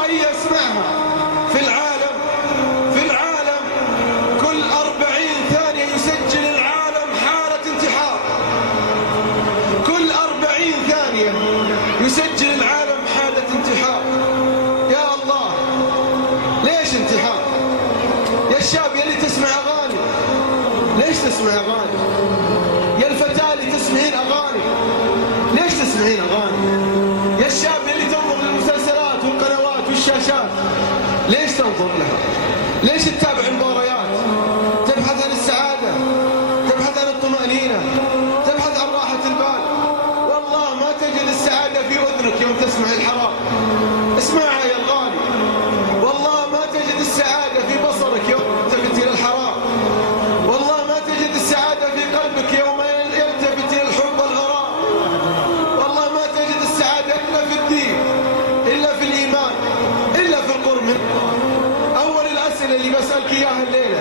هي اسمعها في العالم كل 40 ثانية يسجل العالم حالة انتحار. كل 40 ثانية يسجل العالم حالة انتحار. يا الله، ليش انتحار؟ يا الشاب يلي تسمع أغاني، ليش تسمع أغاني؟ يا الفتاة اللي تسمعين أغاني، ليش تسمعين أغاني؟ يا الشاب يلي تنظر للمسلسلات والقنوات والشاشات، ليش تنظر لها؟ ليش تتابع المباريات؟ تبحث عن السعادة، تبحث عن الطمأنينة، تبحث عن راحة البال. والله ما تجد السعادة في أذنك يوم تسمع الحرام. اسمعها يا الغالي. والله ما تجد السعادة في بصرك يوم تلتفت إلى الحرام. والله ما تجد السعادة في قلبك يوم يلتفت إلى الحب والغرام. والله ما تجد السعادة إلا في الدين، إلا في الإيمان، إلا في القرب من الله. أول الأسئلة اللي بسألك إياها الليلة،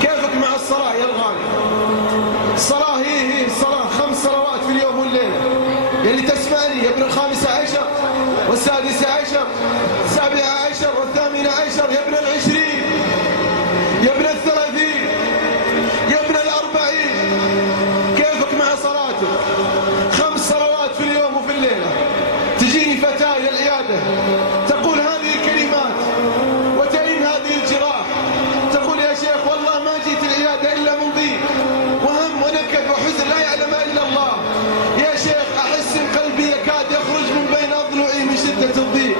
كيفك مع الصلاة يا الغالي؟ الصلاة هي الصلاة 5 صلوات في اليوم والليلة. يلي تسمعني يا ابن ال15 والسادس عشر، السابع عشر والثامن عشر، يا ابن ال20، يا ابن ال30، يا ابن ال40، كيفك مع صلاتك؟ 5 صلوات في اليوم وفي الليلة. تجيني فتاة إلى العيادة تقول هذه الكلمات وتئن هذه الجراح، تقول يا شيخ والله ما جيت العيادة إلا من ضيق وهم ونكد وحزن لا يعلمها إلا الله. يا شيخ أحس إن قلبي يكاد يخرج من بين أضلعي من شدة الضيق.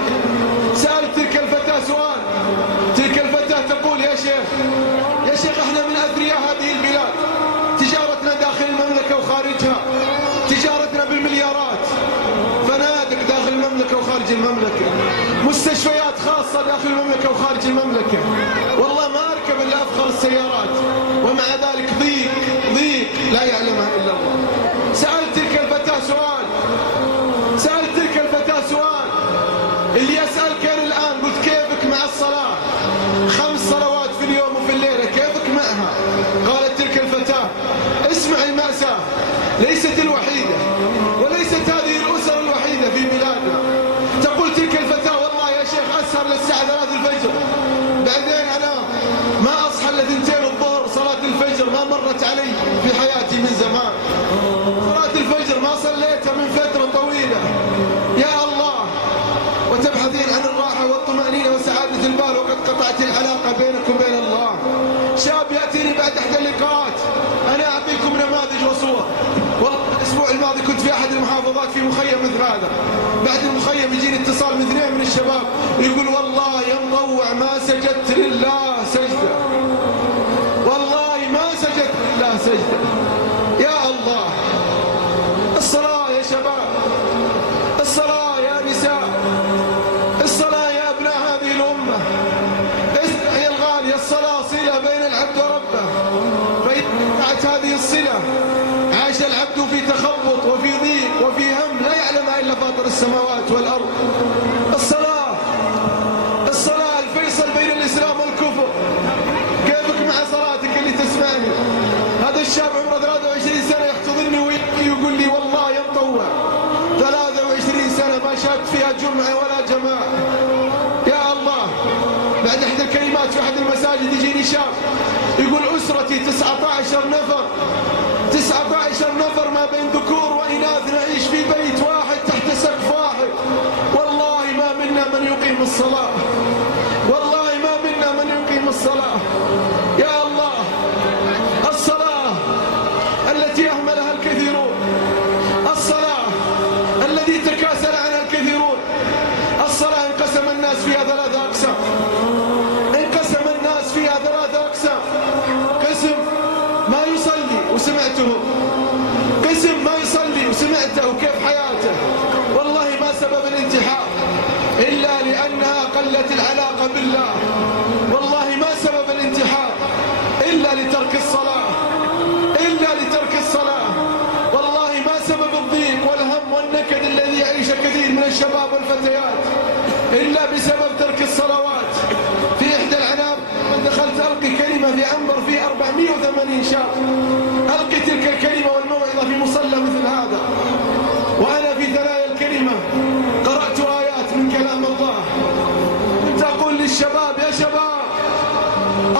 سألت تلك الفتاة سؤال، تلك الفتاة تقول يا شيخ احنا من أثرياء هذه البلاد، تجارتنا داخل المملكة وخارجها، تجارتنا بالمليارات، فنادق داخل المملكة وخارج المملكة، مستشفيات خاصة داخل المملكة وخارج المملكة. والله ما أركب إلا أفخر السيارات، ومع ذلك ضيق لا يعلمها إلا الله. سألت تلك الفتاة سؤال، اللي أسألك أنا الآن، قلت كيفك مع الصلاة؟ 5 صلوات في اليوم وفي الليلة، كيفك معها؟ قالت تلك الفتاة اسمع المأساة ليست الوحيدة، وليست هذه الأسر الوحيدة في بلادنا. تقول تلك الفتاة والله يا شيخ أسهر للساعة 3 الفجر، بعدين أنام، ما أصحى إلا 2 الظهر. صلاة الفجر ما مرت علي في حياتي من زمان، صلاة الفجر ما صليتها من فترة طويلة. يا الله، وتبحثين عن الراحة والطمأنينة وسعادة البال وقد قطعت العلاقة بينك وبين الله. شاب يأتيني بعد إحدى اللقاءات، أنا أعطيكم نماذج وصور. والله الأسبوع الماضي كنت في أحد المحافظات في مخيم مثل هذا، بعد المخيم يجيني اتصال من 2 من الشباب يقول والله يا مضوع ما سجدت لله سجدة، والله ما سجدت لله سجدة. يا الله، الصلاة يا شباب، الصلاة يا نساء، الصلاة يا أبناء هذه الأمة. اسمع يا الغالي، الصلاة صلة بين العبد وربه، فإذا قطعت هذه الصلة عاش العبد في تخبط وفي ضيق وفي هم لا يعلمها إلا فاطر السماوات والأرض. الصلاة الفيصل بين الإسلام والكفر. كيفك مع صلاتك اللي تسمعني؟ هذا الشاب عمره 23 سنة يحتضنني ويقول لي والله يا مطوع 23 سنة ما شاهدت فيها جمعة ولا جماعة. يا الله، بعد إحدى الكلمات في أحد المساجد يجيني شاب يقول أسرتي 19 نفر، 19 نفر ما بين ذكور وإناث، نعيش في بيت واحد تحت سقف واحد. والله ما منا من يقيم الصلاة، والله ما منا من يقيم الصلاة. يا الله، الصلاة التي أهملها الكثيرون، الصلاة الذي تكاسل عنها الكثيرون. الصلاة انقسم الناس فيها 3 أقسام، انقسم الناس فيها 3 أقسام. قسم ما يصلي وسمعته، قسم ما يصلي وسمعته كيف حياته. والله ما سبب الانتحار إلا لأنها قلت العلاقة بالله. والله ما سبب الانتحار إلا لترك الصلاة، إلا لترك الصلاة. والله ما سبب الضيق والهم والنكد الذي يعيش كثير من الشباب والفتيات إلا بسبب ترك الصلوات. في إحدى العناب دخلت ألقي كلمة في عنبر فيه 480 شاب، ألقي تلك الكلمة والموعظة في مصلى مثل هذا، وأنا في ثنايا الكلمة قرأت آيات من كلام الله للشباب: يا شباب،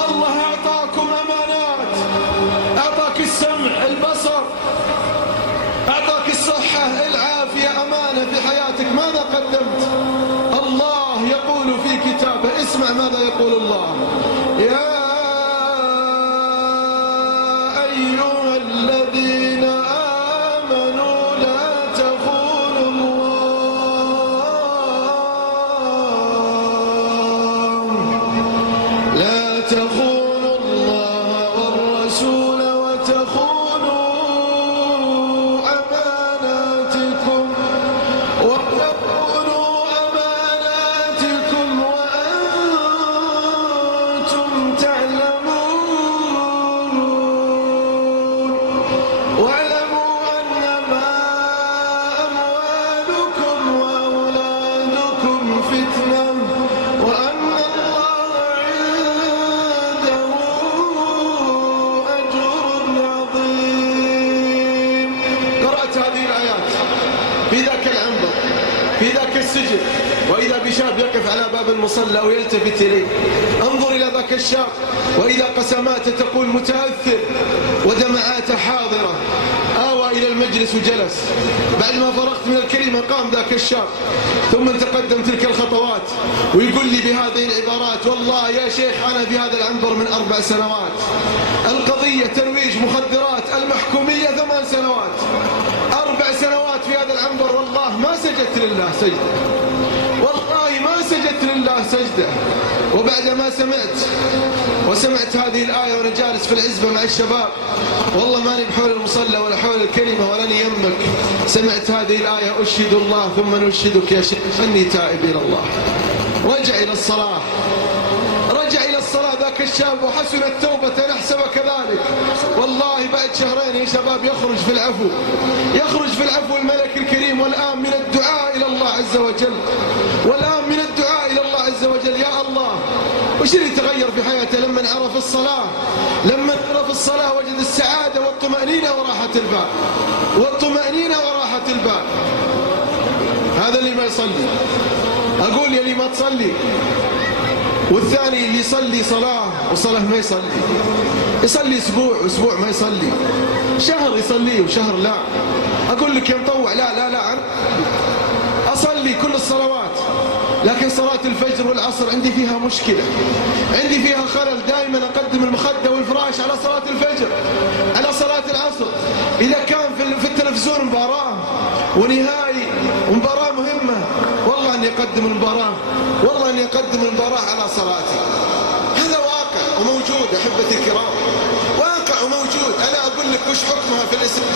الله أعطاكم أمانات، أعطاك السمع، البصر، أعطاك الصحة، العافية، أمانة في حياتك. ماذا قدمت؟ الله يقول في كتابه، اسمع ماذا يقول الله: يا أيها الذين آمنوا لا تخونوا الله والرسول وتخونوا أماناتكم وأنتم تعلمون. واعلموا أنما أموالكم وأولادكم فتنة وأن الله عنده أجر عظيم. قرأت هذه الآيات في ذاك العنبر، في ذاك السجن، وإذا بشاب يقف على باب المصلى ويلتفت إليه. انظر إلى ذاك الشاب وإذا قسماته تقول متأثر ودمعاته حاضرة. آوى إلى المجلس وجلس. بعد ما فرغت من الكلمة قام ذاك الشاب ثم تقدم تلك الخطوات ويقول لي بهذه العبارات: والله يا شيخ أنا في هذا العنبر من 4 سنوات، القضية ترويج مخدرات، المحكومية 8 سنوات، 4 سنوات في هذا العنبر، والله ما سجدت لله سجدة، والله ما سجدت لله سجدة. وبعد ما سمعت هذه الآية وأنا جالس في العزبة مع الشباب، والله ماني بحول المصلى ولا حول الكلمة ولا يمك، سمعت هذه الآية: أشهد الله ثم نشهدك يا شيخ أني تائب إلى الله. رجع إلى الصلاة، رجع إلى الصلاة ذاك الشاب وحسنت توبة نحسب كذلك. والله بعد شهرين يا شباب يخرج في العفو، يخرج في العفو الملك الكريم. والآن من الدعاء إلى الله عز وجل، والآن من الدعاء إلى الله عز وجل: يا الله، وش اللي تغير في حياته لما عرف الصلاة؟ لما عرف الصلاة وجد السعادة والطمأنينة وراحة البال، والطمأنينة وراحة البال. هذا اللي ما يصلي. أقول يا اللي ما تصلي، والثاني اللي يصلي صلاة وصلاة ما يصلي، يصلي أسبوع وأسبوع ما يصلي، شهر يصلي وشهر لا. أقول لك يا مطوع: لا لا لا، أصلي كل الصلوات، لكن صلاة الفجر والعصر عندي فيها مشكلة، عندي فيها خلل. دائما أقدم المخدة والفراش على صلاة الفجر، على صلاة العصر. إذا كان في التلفزيون مباراة ونهائي ومباراة مهمة، والله أني أقدم المباراة، والله أني أقدم المباراة على صلاتي. هذا واقع وموجود أحبتي الكرام، واقع وموجود. أنا أقول لك وش حكمها في الإسلام.